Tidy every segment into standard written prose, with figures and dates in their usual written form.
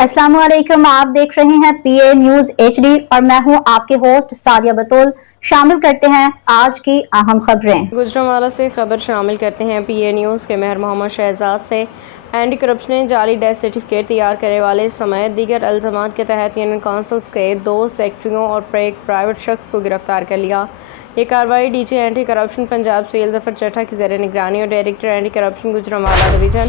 अस्सलाम वालेकुम, आप देख रहे हैं पीए न्यूज एचडी और मैं हूं आपके होस्ट सादिया बतूल। शामिल करते हैं आज की अहम खबरें। गुजरांवाला से खबर शामिल करते हैं पीए न्यूज़ के मेहर मोहम्मद शहजाद से। एंटी करप्शन ने जाली डेथ सर्टिफिकेट तैयार करने वाले समेत दीगर इल्ज़ामात के तहत यूनियन काउंसिल के 2 सेक्रेटरियों और एक प्राइवेट शख्स को गिरफ्तार कर लिया। ये कार्रवाई DG anti corruption Punjab Syed Zafar Chatta की ज़ेर निगरानी और director anti corruption Gujranwala division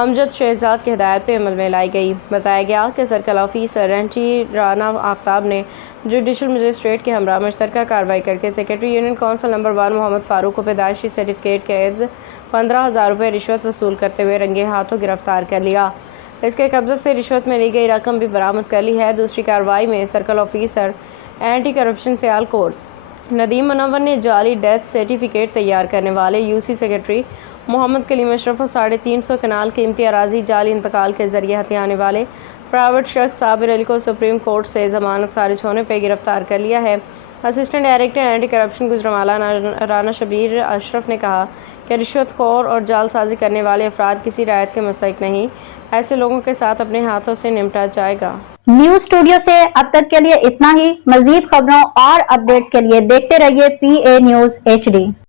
Amjad Shahzad की हिदायत पे अमल में लाई गई। बताया गया कि circle officer anti Rana Aftab ने जुडिशल मजिस्ट्रेट के हमरा मुश्तरका कार्रवाई करके secretary union council number 1 Mohammad Farooq को पैदाइशी सर्टिफिकेट के एवज 15,000 रुपये रिश्वत वसूल करते हुए रंगे हाथों गिरफ्तार कर लिया। इसके कब्जे से रिश्वत में ली गई रकम भी बरामद कर ली है। दूसरी कार्रवाई में circle officer anti corruption Sialkot Nadeem Munawwar ने जाली डेथ सर्टिफिकेट तैयार करने वाले यूसी सेक्रेटरी मोहम्मद कलीम अशरफ और 350 कनाल कीमती अराजी जाली इंतकाल के जरिए हथियाने वाले प्राइवेट शख्स साबिर अली को सुप्रीम कोर्ट से जमानत खारिज होने पर गिरफ्तार कर लिया है। Assistant director anti corruption Gujranwala Rana Shabbir Ashraf ने कहा कि रिश्वतखोर और जालसाजी करने वाले अफराद किसी रायत के मुस्तहिक नहीं, ऐसे लोगों के साथ अपने हाथों से निपटा जाएगा। न्यूज स्टूडियो से अब तक के लिए इतना ही। मजीद खबरों और अपडेट्स के लिए देखते रहिए पीए न्यूज एचडी।